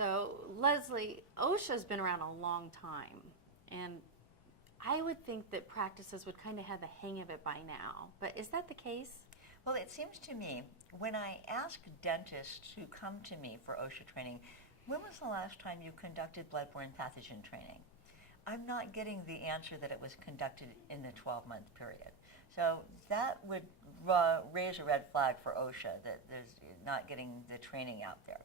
So, Leslie, OSHA's been around a long time, and I would think that practices would kind of have the hang of it by now. But is that the case? Well, it seems to me, when I ask dentists who come to me for OSHA training, when was the last time you conducted bloodborne pathogen training? I'm not getting the answer that it was conducted in the 12-month period. So that would raise a red flag for OSHA, that there's not getting the training out there.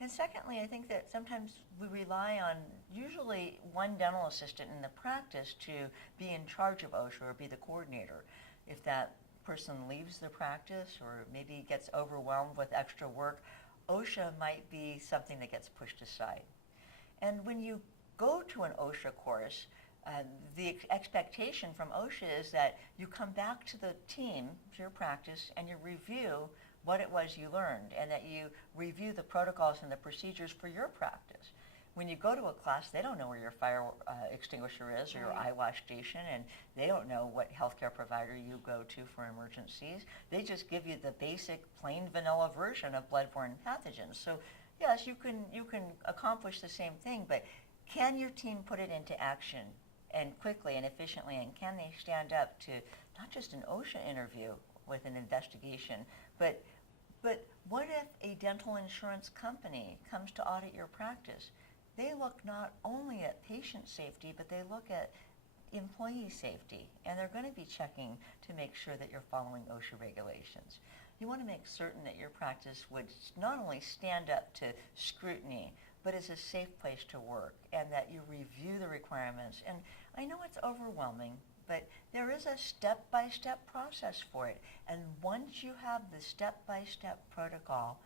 And secondly, I think that sometimes we rely on usually one dental assistant in the practice to be in charge of OSHA or be the coordinator. If that person leaves the practice or maybe gets overwhelmed with extra work, OSHA might be something that gets pushed aside. And when you go to an OSHA course, the expectation from OSHA is that you come back to the team, to your practice, and you review what it was you learned, and that you review the protocols and the procedures for your practice. When you go to a class, they don't know where your fire extinguisher is or your eye wash station, and they don't know what healthcare provider you go to for emergencies. They just give you the basic plain vanilla version of bloodborne pathogens. So yes, you can accomplish the same thing, but can your team put it into action and quickly and efficiently, and can they stand up to not just an OSHA interview with an investigation, but what if a dental insurance company comes to audit your practice? They look not only at patient safety, but they look at employee safety, and they're going to be checking to make sure that you're following OSHA regulations. You want to make certain that your practice would not only stand up to scrutiny, but is a safe place to work, and that you review the requirements. And I know it's overwhelming, but there is a step-by-step process for it. And once you have the step-by-step protocol,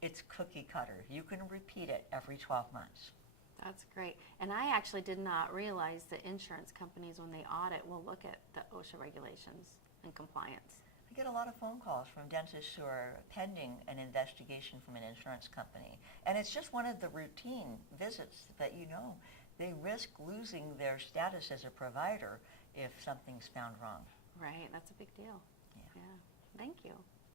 it's cookie cutter. You can repeat it every 12 months. That's great. And I actually did not realize that insurance companies, when they audit, will look at the OSHA regulations and compliance. I get a lot of phone calls from dentists who are pending an investigation from an insurance company. And it's just one of the routine visits that they risk losing their status as a provider if something's found wrong. Right, that's a big deal. Yeah. Yeah. Thank you.